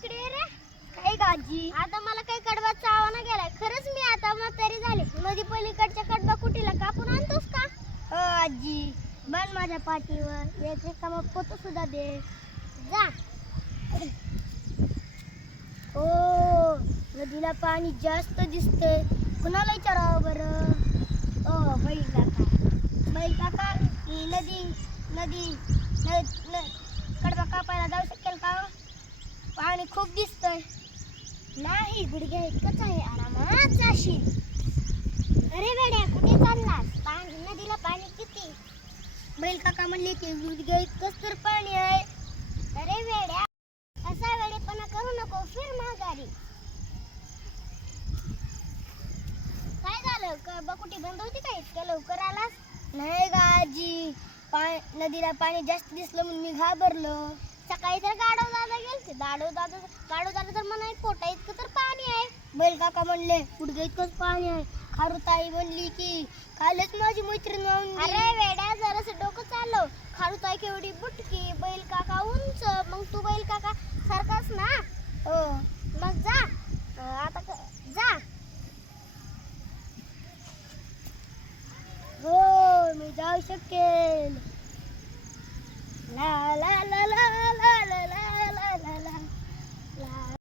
इकडे ये रे. काय गाजी आता मला काही कडबा चावाना गेलाय. खरंच मी आता म्हातारी झाले. नदी पलीकडच्या कडबा कुटीला कापून आणतोस का? आजी बन माझ्या पाठीवर एक रिकामा पोत सुद्धा दे जा. ओ नदीला पाणी जास्त दिसतंय. कुणाला विचारावं बरं? ओ बैल काका. बैल काका ही नदी कडबा कापायला जाऊ शकेल का? पाणी खूप दिसतंय. नाही गुडघ्या इतकंच आहे. आरामात जाशील. अरे वेड्या कुठे चाललास? नदीला पाणी किती? बैल काका म्हणले की गुडघ्या इतकंच तर पाणी आहे. अरे वेड्या असा वेडेपणा करू नको. फिर माघारी. काय झालं? बकुटी बंद होती का? इतक्या लवकर आलास? नाही गाजी नदीला पाणी जास्त दिसलं म्हणून मी घाबरलो. सकाळी तर गाढव दादा गेलते. गाढव दादा तर म्हणाले पोटा इतकं तर पाणी आहे. बैल काका म्हणले गुडघ्या इतकंच पाणी आहे. खारुताई म्हणली की कालच माझी मैत्रीण वाहून गेली. अरे वेड्या जरासं डोकं चालव. खारुताई केवढी बुटकी, बैल काका उंच. मग तू बैल काका सारखाच ना. हो मग जा आता जा. हो मी जाऊ शकेल. ला ला ला ला.